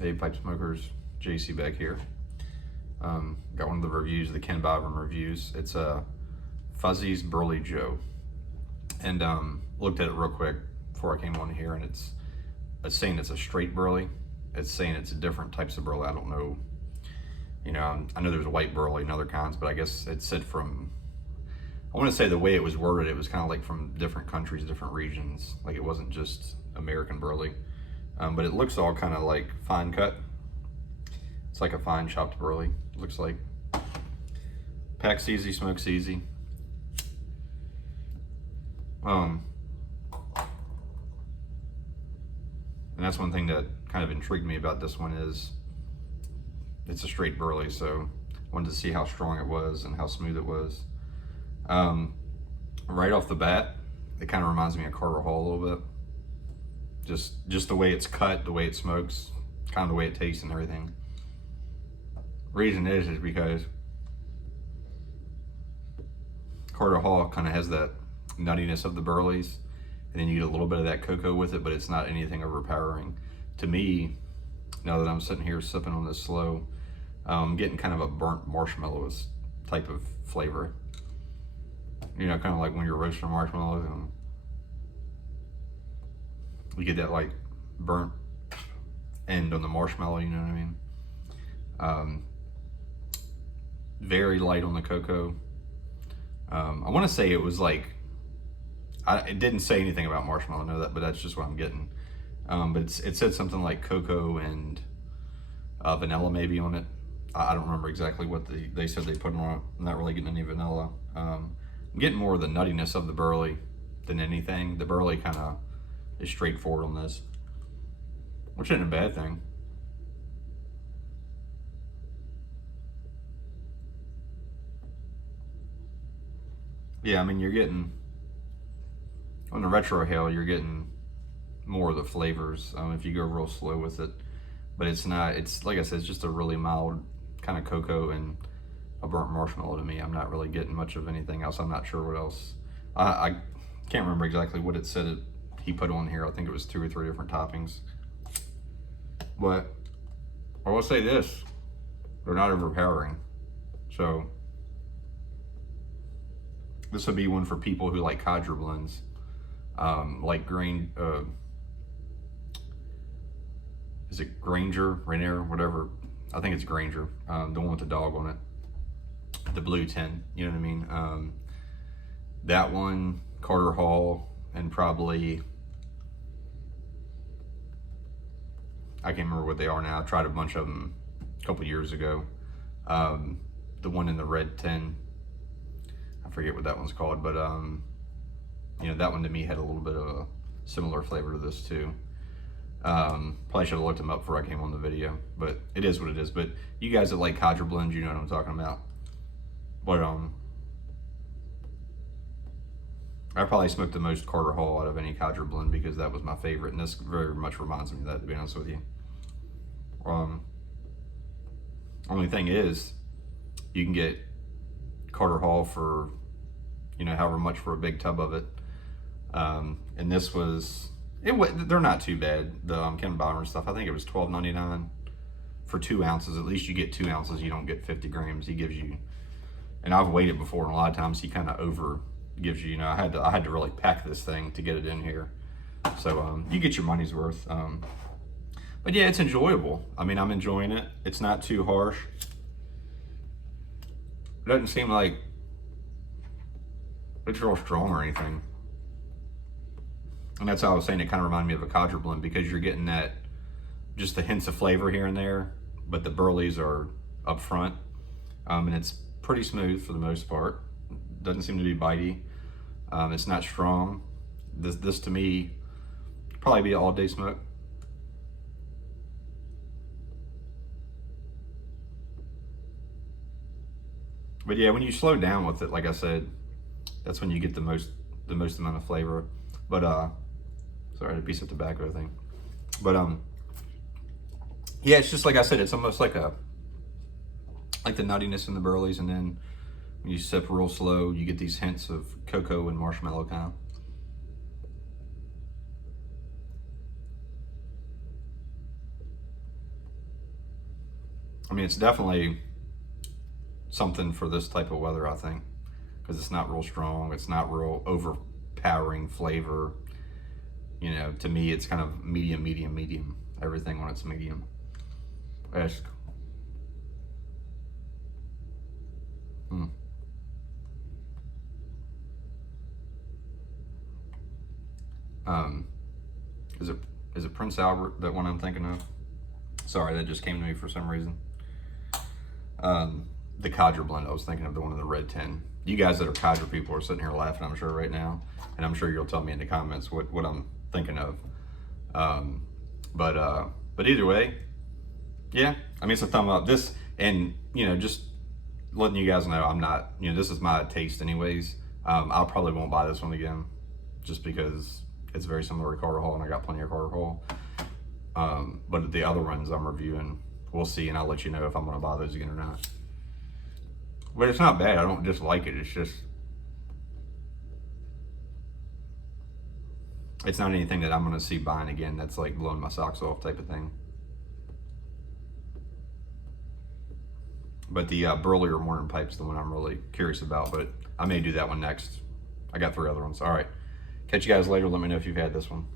Hey, pipe smokers, JC back here. Got one of the reviews, the Ken Byron reviews. It's a Fuzzy's Burley Joe, and looked at it real quick before I came on here, and it's saying it's a straight Burley. It's saying it's different types of Burley. I don't know. You know, I know there's a white Burley and other kinds, but I guess it said from. I want to say the way it was worded, it was kind of like from different countries, different regions. Like it wasn't just American Burley. But it looks all kind of like fine cut. It's like a fine chopped Burley, it looks like. Packs easy, smokes easy. And that's one thing that kind of intrigued me about this one is it's a straight Burley, so I wanted to see how strong it was and how smooth it was. Right off the bat, it kind of reminds me of Carter Hall a little bit. Just the way it's cut, the way it smokes, kind of the way it tastes and everything. Reason is because Carter Hall kind of has that nuttiness of the Burleys, and then you get a little bit of that cocoa with it, but it's not anything overpowering. To me, now that I'm sitting here sipping on this slow, I'm getting kind of a burnt marshmallows type of flavor. You know, kind of like when you're roasting marshmallows and you get that like burnt end on the marshmallow, you know what I mean? Very light on the cocoa. I want to say it was like, it didn't say anything about marshmallow, I know that, but that's just what I'm getting. But it said something like cocoa and vanilla maybe on it. I don't remember exactly what they said they put on it. I'm not really getting any vanilla. I'm getting more of the nuttiness of the Burley than anything. The Burley kind of is straightforward on this, which isn't a bad thing. Yeah, I mean, you're getting, on the retro hail, you're getting more of the flavors if you go real slow with it. But it's not, it's like I said, it's just a really mild kind of cocoa and a burnt marshmallow to me. I'm not really getting much of anything else. I'm not sure what else. I can't remember exactly what it said he put on here. I think it was 2 or 3 different toppings. But I will say this, they're not overpowering. So this would be one for people who like Codger blends, like is it Rainier, whatever. I think it's Granger, the one with the dog on it, the blue tin, you know what I mean? That one, Carter Hall, and probably, I can't remember what they are now. I tried a bunch of them a couple years ago. The one in the red tin, I forget what that one's called, but you know, that one to me had a little bit of a similar flavor to this too. Probably should have looked them up before I came on the video, but it is what it is. But you guys that like Codger blends, you know what I'm talking about. But I probably smoked the most Carter Hall out of any Codger blend because that was my favorite, and this very much reminds me of that, to be honest with you. Only thing is, you can get Carter Hall for, you know, however much for a big tub of it. And this was, they're not too bad. The Ken Byron stuff, I think it was $12.99 for 2 ounces. At least you get 2 ounces. You don't get 50 grams. He gives you, and I've weighed it before, and a lot of times he kind of over gives you. You know, I had to really pack this thing to get it in here. So you get your money's worth. But yeah, it's enjoyable. I mean, I'm enjoying it. It's not too harsh. It doesn't seem like it's real strong or anything. And that's how I was saying it kind of reminded me of a Codger blend, because you're getting that, just the hints of flavor here and there, but the Burleys are up front. And it's pretty smooth for the most part. Doesn't seem to be bitey. It's not strong. This to me, probably be an all-day smoke. But yeah, when you slow down with it, like I said, that's when you get the most amount of flavor. But sorry, a piece of tobacco thing. But yeah, it's just like I said, it's almost like the nuttiness in the Burleys, and then when you sip real slow, you get these hints of cocoa and marshmallow kind of. I mean, it's definitely something for this type of weather, I think, because it's not real strong. It's not real overpowering flavor. You know, to me, it's kind of medium, medium, medium. Everything when it's medium. That's Um, is it Prince Albert, that one I'm thinking of? Sorry, that just came to me for some reason. The Codger blend, I was thinking of the one in the red tin. You guys that are Codger people are sitting here laughing, I'm sure, right now. And I'm sure you'll tell me in the comments what I'm thinking of. But either way, yeah, I mean, it's a thumb up. This, and, you know, just letting you guys know, I'm not, you know, this is my taste anyways. I probably won't buy this one again just because it's very similar to Carter Hall and I got plenty of Carter Hall. But the other ones I'm reviewing, we'll see, and I'll let you know if I'm gonna buy those again or not. But it's not bad, I don't dislike it, it's just, it's not anything that I'm gonna see buying again that's like blowing my socks off type of thing. But the Burley or Morton pipe's the one I'm really curious about, but I may do that one next. I got 3 other ones. All right, catch you guys later. Let me know if you've had this one.